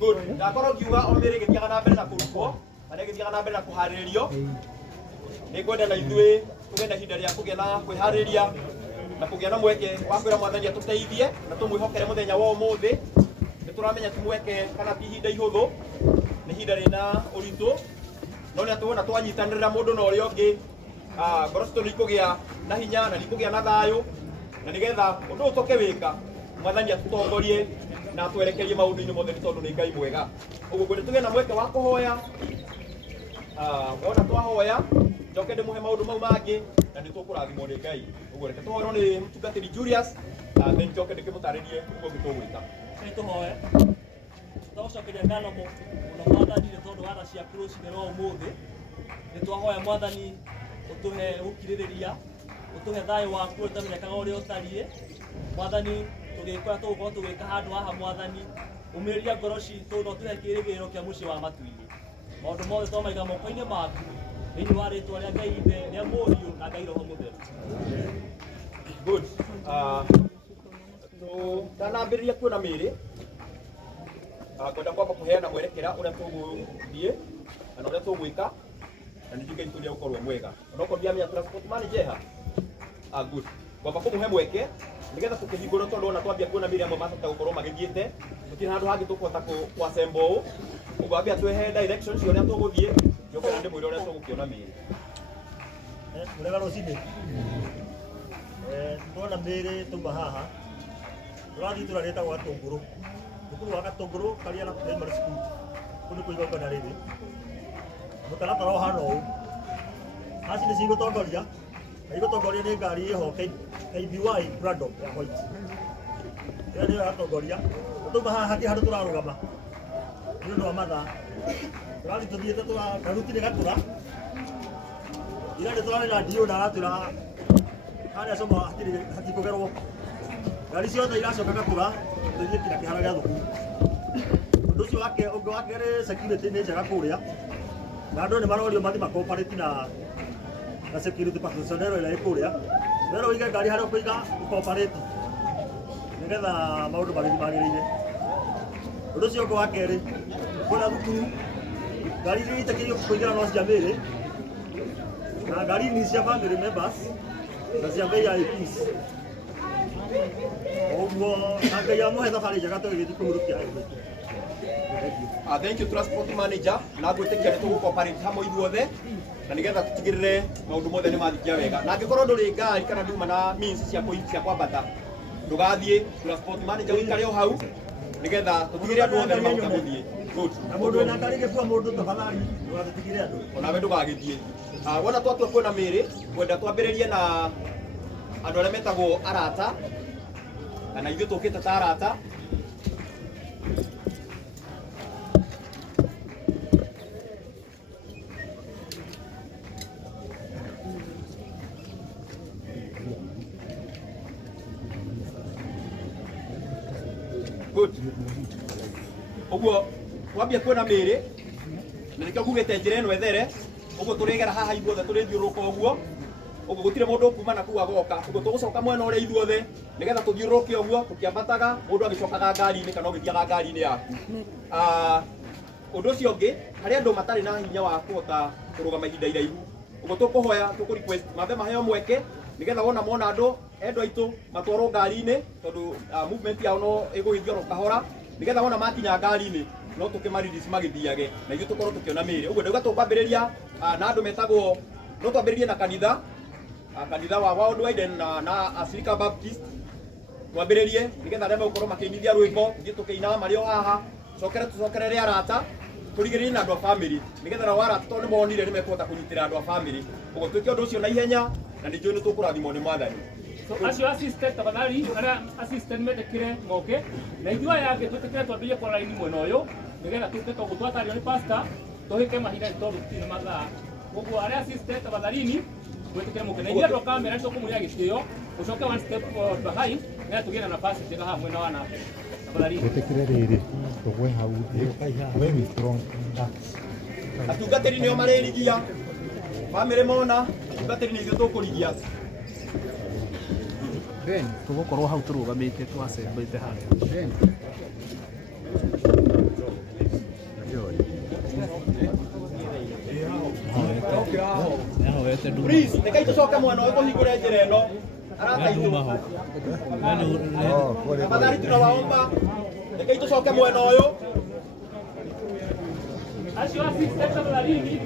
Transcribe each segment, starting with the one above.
Good. Ndakorwo ngiuga omere gĩthiaga na mbere na kũrutwo, arĩa gĩthiaga na mbere na kũharĩrĩrio. Nĩngwenda na ithuĩ tũgĩe na ihinda rĩa kũgĩa na kwĩharĩria na kũgĩa na mweke wa kwĩra Mwathani atũteithie na tũmwĩhokere mũthenya wa ũmũthĩ. Nĩtũramenya ti mweke kana ti ihinda ihũthũ, nĩ ihinda rĩna ũritũ, no nĩ atĩ wona twanyitanĩrĩra mũndũ na ũrĩa ũngĩ, ngoro citũ nĩikũgĩa na hinya na nĩikũgĩa na thayũ, na nĩgetha ũndũ ũyũ tũkĩwĩka Mwathani atũtongorie na twerekerie maũndũ-inĩ mothe nĩ tondũ nĩ Ngai mwega. Ũguo ngwenda tũgĩe na mweke wa kũhoya, wona twahoya njoke ndĩmũhe maũndũ mau mangĩ na nĩ tũkũrathimwo nĩ Ngai. Ũguo reke tũhoerwo nĩ mũtungatĩri Julius, then njoke ndĩkĩmũtarĩrie ũguo ũngĩ tũgwĩka. Tũhoe tũcokeria ngano mũno Mwathani nĩ tondũ wa tha ciaku rũcinĩ rwa ũmũthĩ. Nĩ twahoya Mwathani ũtũhe gũkirĩrĩria, ũtũhe thayũ waku ũtamenyekaga ũrĩa ũtariĩ. Mwathani tũgĩkora tũgũkorwo tũgĩka handũ haha Mwathani, umĩrĩria ngoro citũ na ũtũhe kĩĩrĩgĩrĩro kĩa mũciĩ wa matu-inĩ. Maũndũ mothe twamaiga moko-inĩ maku thĩinĩ wa rĩĩtwa rĩa Ngai Ithe, rĩa Mũriũ na Ngai Roho Mũtheru. Good. Ndanambĩrĩria kuona mĩĩrĩ, ngwenda kwamba kũheana mwerekera ũrĩa tũgũthiĩ na ũrĩa tũgwĩka, na ningĩ Ngai tũrĩa gũkorwo mwega. Onokorwo ndiamenya transport manager haha. Good. Kwamba kũmũhe mweke nĩgetha tũkĩhingũrwo tondũ ona twambia kuona mĩĩrĩ amwe macota gũkorwo magĩthiĩte, gũtirĩ handũ hangĩ tũkũhota kũ-assemble ũũ. Ũguo ambia twĩhe directions cia ũrĩa tũgũthiĩ, njoke na ndĩmwĩre ũrĩa tũgũkĩona mĩĩrĩ. Mũrega rũcinĩ. Tuona mĩĩrĩ tuma haha, tũrathiĩ itũra rĩtagwo Gatũngũrũ. Thukuru wa Gatũngũrũ Kariana Primary School. Kũu nĩkuo igongona rĩrĩ. Mũtaratara ũhana ũũ. Haci nĩ cigũtongoria, na igũtongoria nĩ ngari ĩho KBY Prado ya white. Ĩyo nĩyo yatongoria. Tũma haha hatirĩ handũ tũrarũgama nĩ ũndũ wa mathaa. Tũrathiĩ tũthiĩte tũrarutirĩ gatũra. Ira nĩ tũrarĩra ndiũ na aratwĩra harĩa Coma hatikũgerwo. Ngari ciothe iracoka gatũra tũthiĩ nginya kĩharo gĩa thukuru. Ũndũ ũcio ũngĩ wa kerĩ, security nĩ njega kũrĩa, na andũ nĩ marorio mathi ma-cooperate na security personnel ĩrĩa ĩ kũrĩa. Rero ũige ngari harĩa ũkũiga ũcooperate nĩgetha maũndũ magĩrĩire. Ũndũ ũcio ũngĩ wa kerĩ, kwĩna thukuru, ngari iria itĩkĩrio kũingĩra no cia mĩĩrĩ, na ngari nini cia family members na cia VIPs. Ũguo na Ngai amũhe thabarĩ njega tũgĩgĩthiĩ kũhurũkia andũ. Thank you transport manager na gwĩtĩkia nĩ tũgũ-cooperate hamwe ithuothe na nĩgetha tũtigĩrĩre maũndũ mothe nĩ mathikia wega. Na angĩkorwo ndũrĩ ngari kana nduma na means cia kwambata ndũgathiĩ, transport manager ũikare o hau nĩgetha tũtigĩrĩre andũ othe nĩ mahota gũthiĩ. Good. Na mũndũ wĩna ngari gĩtua mũndũ tafadhali ndũgatigĩre andũ. Onawe ndũgagĩthiĩ. Wona twatua kwĩna mĩĩrĩ ngwenda twambĩrĩrie na andũ arĩa metagwo arata kana ithuĩ tũkĩte ta arata. Good. Uguo twambia kwĩna mĩĩrĩ na nĩkĩo ngugĩte njĩra ĩno ethere. Uguo tũrĩgera haha ithuothe tũrĩthiũrũrũka ũguo. Uguo gũtirĩ mũndũ kuma na kuu agoka. Uguo tũgũcoka mwena ũrĩa ithuothe nĩgetha tũthiũrũrũke ũguo tũkĩambataga mũndũ agĩcokaga ngari-inĩ kana ũgĩthiaga ngari-inĩ yaku. Ũndũ ũcio ũngĩ harĩ andũ matarĩ na hinya wa kũhota kũrũgama ihinda iraihu. Uguo tũkũhoya tũkũ-request mambe maheo mweke nĩgetha wona mona andũ endwa aitũ matwarwo ngari-inĩ tondũ movement yao no ĩgũgĩthiĩ oro kahora nĩgetha wona makinya ngari-inĩ no tũkĩmarelease magĩthiage na ithuĩ tũkorwo tũkĩona mĩĩrĩ. Ũguo ndauga tũkwambĩrĩria na andũ metagwo no twambĩrĩrie na kanitha wa Worldwide na Africa Baptist twambĩrĩrie nĩgetha arĩa megũkorwo makĩinithia rwĩmbo ithuĩ tũkĩinaga marĩ o haha tũcokerere arata tũrigĩrĩrie na andũ a family nĩgetha nao arata tondũ nĩ monire nĩ mekũhota kũnyitĩra andũ a family. Ũguo twĩke ũndũ ũcio na ihenya na nĩ njũĩ nĩ tũkũrathimwo nĩ Mwathani. So acio assistant tafadhali ara assistant metĩkĩre moke na ithuĩ aya angĩ twĩtĩkĩre twambĩrĩrie kwa raini mwena ũyũ nĩgetha tũke tũgũtwatario nĩ pastor tũhĩke mahinda tondũ tũtirĩ mathaa. Ũguo arĩa assistant tafadhalini mwĩtĩkĩre moke na ithuĩ andũ a kamera tũkũmũria gĩtĩo ũcoke one step behind nĩgetha tũgĩe na nafasi njega haha mwena wa nake. Tafadhalini twĩtĩkĩre rĩrĩ tũgwe hau we withdraw. Atungatĩri nĩo marĩrigia bamĩrĩ mona atungatĩri nĩ ithuĩ tũkũrigia. Ben, tũgũkorwo hau tũrũgamĩte twacembete harĩa. Ben. Please, rekai tũcoke mwena ũyũ tũhingũre njĩra ĩno. Arata aitũ. Tafadhali tunawaomba rekai tũcoke mwena ũyũ. acio assistant tafadhalini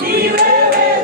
Ni wewe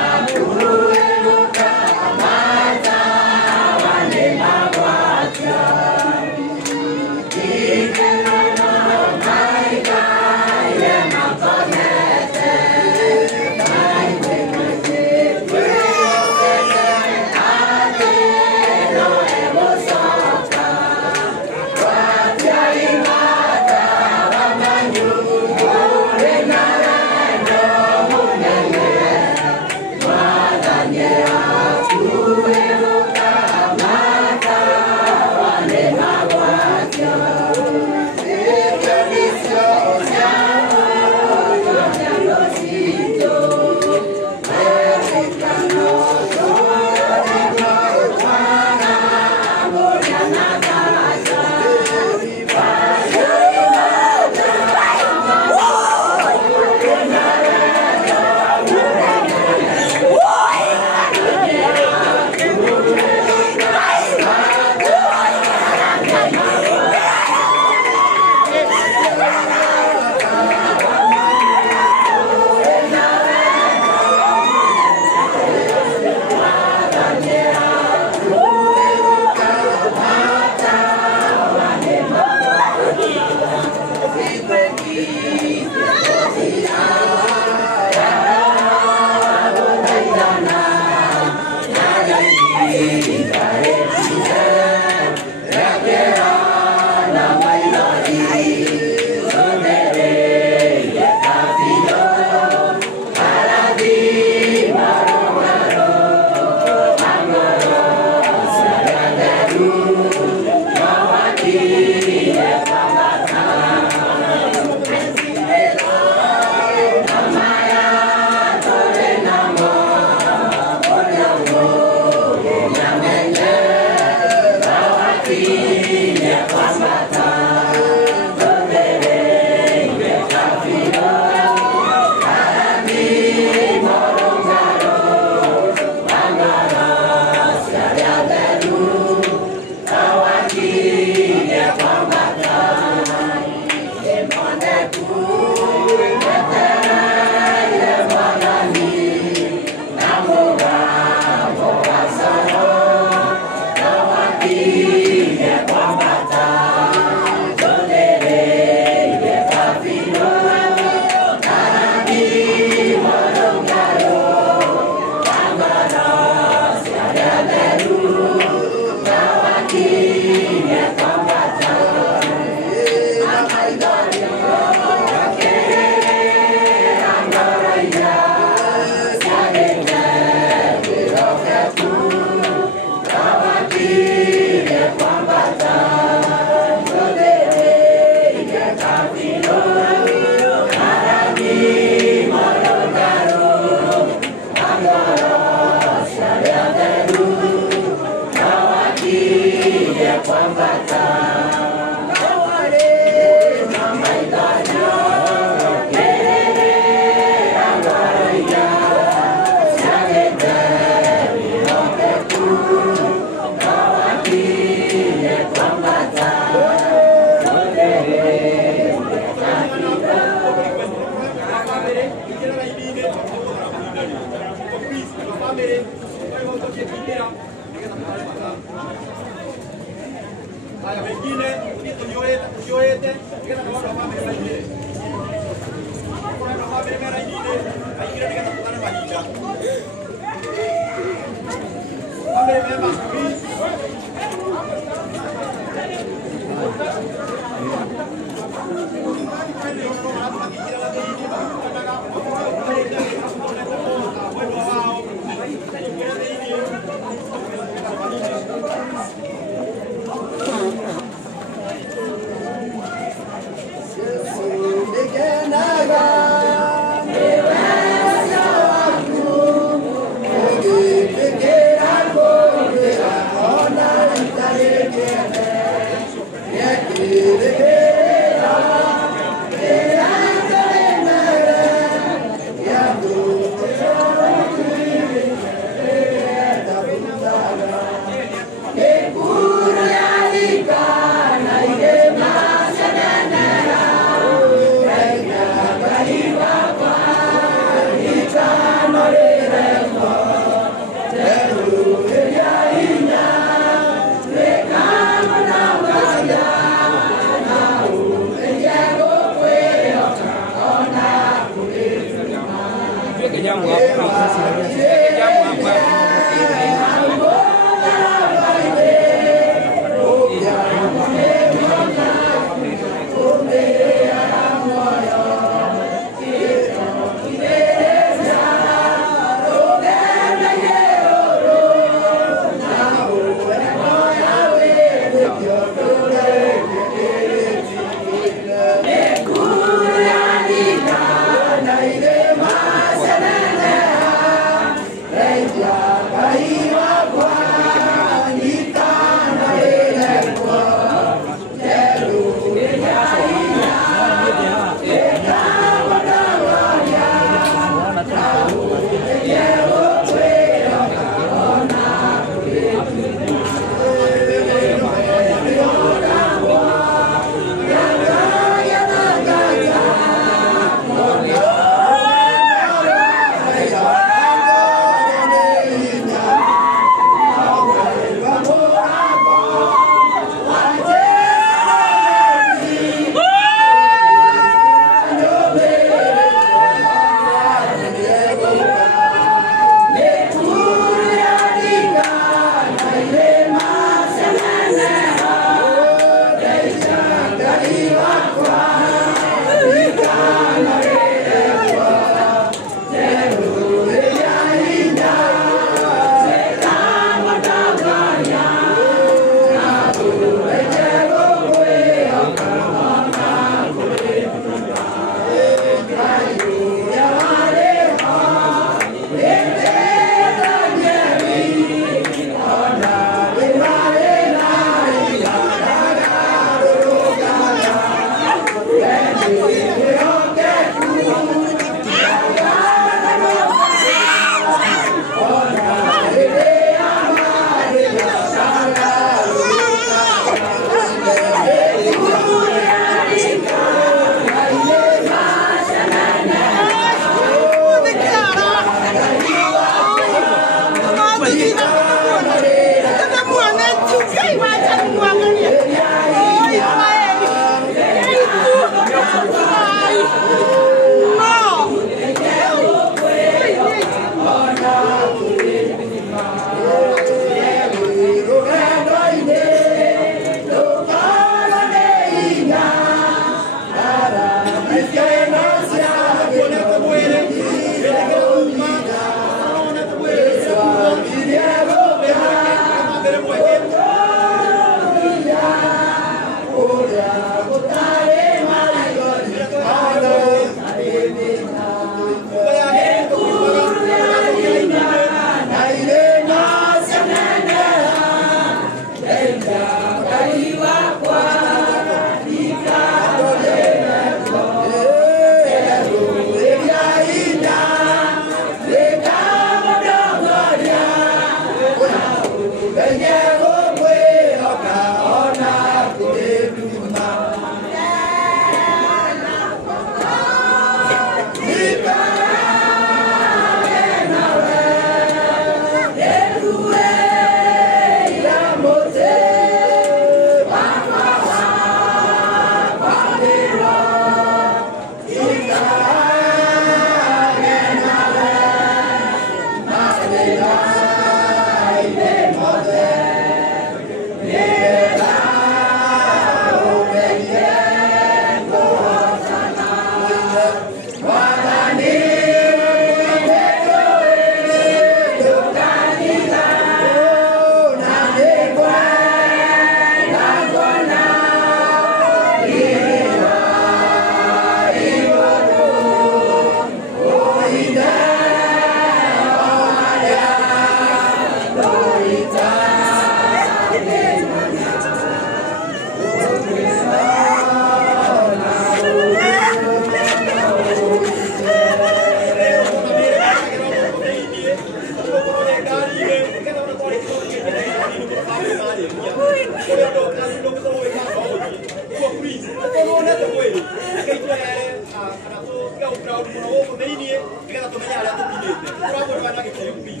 crowd mũno gũkũ thĩiniĩ nĩgetha tũmenye harĩa tũkinyĩte. Tũkoragwo nĩ wena gĩkĩrĩu biũ.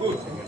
Good.